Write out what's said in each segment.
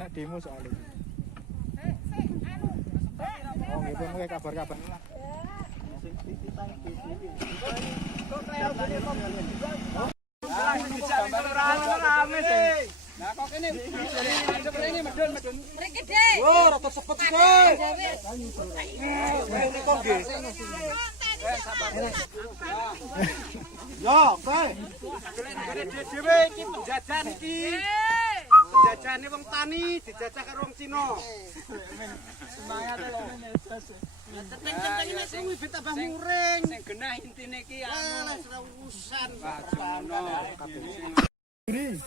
Enak demo soalnya. Oh, gitu mulai kabar-kabar. Nah, kok ini seperti ini medun. Oh, rata sepet kowe. Ini kok nggih. Yo, kowe. Dhewe iki penjajan iki. Penjajane wong tani dijajah karo wong Cina. Semangat lho. Teteng-teteng ini kuwi ben tambah muring. Sing genah intine iki anu urusan. Ini.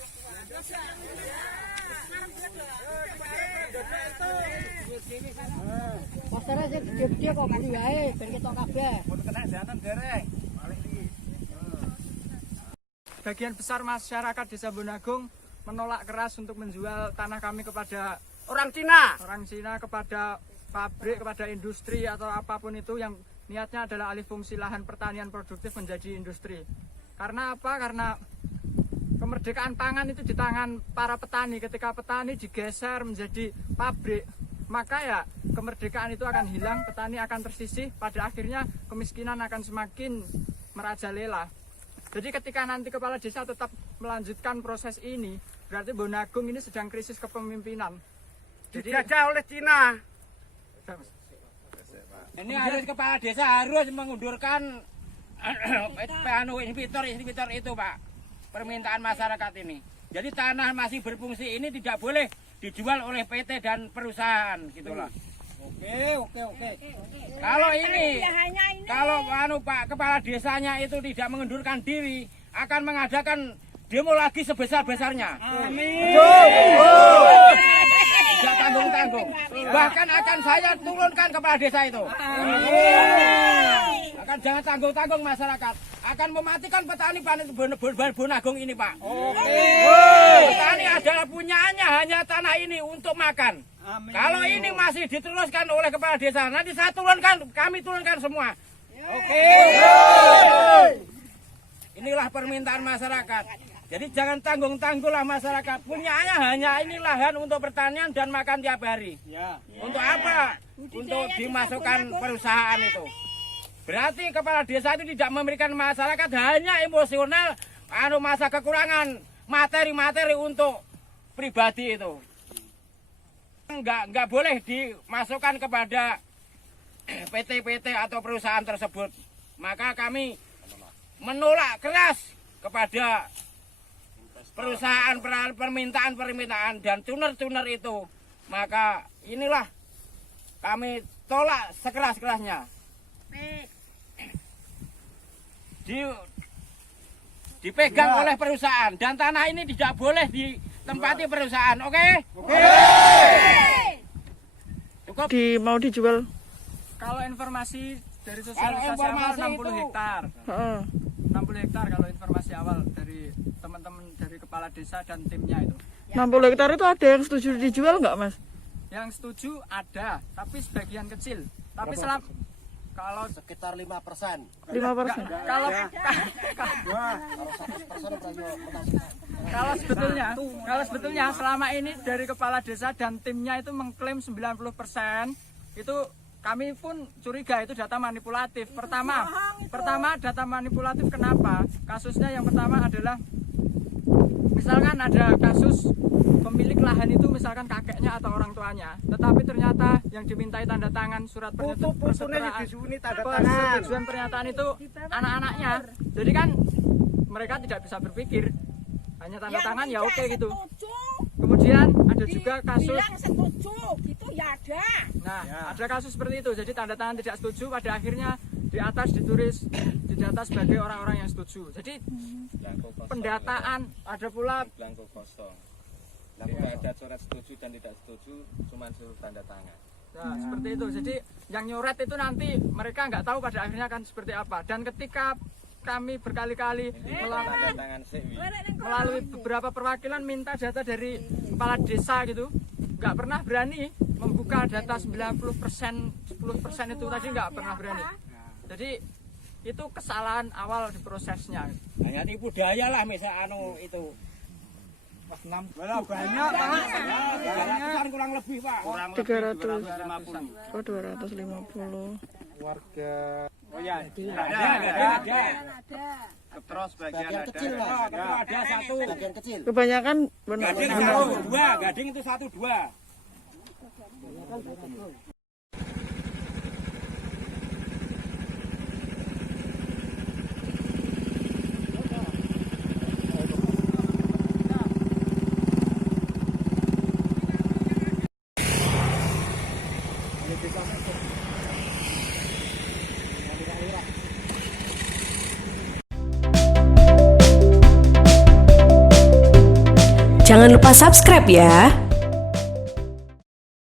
Pasarnya sih gede-gede kok mandi wae, ben ketok kabeh. Mau kena jantan dereng. Balik iki. Bagian besar masyarakat Desa Bonagung menolak keras untuk menjual tanah kami kepada Orang Cina. kepada pabrik, kepada industri atau apapun itu yang niatnya adalah alih fungsi lahan pertanian produktif menjadi industri. Karena apa? Karena kemerdekaan pangan itu di tangan para petani. Ketika petani digeser menjadi pabrik, maka ya kemerdekaan itu akan hilang, petani akan tersisih, pada akhirnya kemiskinan akan semakin merajalela. Jadi ketika nanti kepala desa tetap melanjutkan proses ini, berarti Bonagung ini sedang krisis kepemimpinan. Jadi Dijajah oleh Cina. Ini harus kepala desa harus mengundurkan inspektor itu, Pak. Permintaan masyarakat ini. Jadi tanah masih berfungsi ini tidak boleh dijual oleh PT dan perusahaan gitulah. Oke. Kalau ini kalau Pak kepala desanya itu tidak mengundurkan diri, akan mengadakan demo lagi sebesar-besarnya. Amin. Tidak tanggung-tanggung. Bahkan akan saya turunkan kepala desa itu. Akan jangan tanggung-tanggung masyarakat. Akan mematikan petani Bonagung ini, Pak. Petani adalah punyaannya hanya tanah ini untuk makan. Amin. Kalau ini masih diteruskan oleh kepala desa, nanti saya turunkan, kami turunkan semua. Oke. Inilah permintaan masyarakat. Jadi jangan tanggung-tanggunglah masyarakat. Punyaannya hanya ini lahan untuk pertanian dan makan tiap hari. Ya. Untuk apa? Untuk dimasukkan perusahaan itu. Berarti kepala desa itu tidak memberikan masyarakat hanya emosional, masa kekurangan materi-materi untuk pribadi itu. Enggak boleh dimasukkan kepada PT-PT atau perusahaan tersebut. Maka kami menolak keras kepada perusahaan permintaan dan tuner-tuner itu. Maka inilah kami tolak sekeras-kerasnya. Dipegang oleh perusahaan dan tanah ini tidak boleh ditempati perusahaan. Oke? Cukup. Mau dijual? kalau informasi dari sosialisasi awal 60 hektar. 60 hektar kalau informasi awal dari teman-teman dari kepala desa dan timnya itu. 60 hektar itu ada yang setuju dijual nggak, Mas? Yang setuju ada, tapi sebagian kecil. Tapi selama kalau Sekitar 5%. 5%. kalau sebetulnya selama ini dari kepala desa dan timnya itu mengklaim 90%, itu kami pun curiga itu data manipulatif. Pertama data manipulatif kenapa? Kasusnya yang pertama adalah misalkan ada kasus pemilik lahan itu misalkan kakeknya atau orang tuanya, tetapi ternyata yang dimintai tanda tangan surat persetujuan pernyataan itu anak-anaknya. Jadi kan mereka tidak bisa berpikir, hanya tanda tangan ya oke gitu. Kemudian ada juga kasus bilang setuju gitu ya ada. Nah, ada kasus seperti itu. Jadi tanda tangan tidak setuju, pada akhirnya di atas ditulis didata sebagai orang-orang yang setuju. Jadi pendataan ada pula blanko kosong. Tidak ada coret setuju dan tidak setuju, cuma suruh tanda tangan. Nah, seperti itu. Jadi yang nyoret itu nanti mereka nggak tahu pada akhirnya akan seperti apa. Dan ketika kami berkali-kali melalui beberapa perwakilan minta data dari kepala desa gitu, nggak pernah berani membuka data 90%, 10% itu tadi nggak pernah berani. Jadi itu kesalahan awal di prosesnya. Hanya tipu daya lah misal itu. Banyak kurang lebih Pak. Kurang 300. 250 Oh 250. warga. Oh ya, Ada. Ketros bagian ada. kecil, Mas. Ada satu. Bagian kecil. Kebanyakan benar. Gading satu, dua. Gading itu satu, dua. Jangan lupa subscribe ya.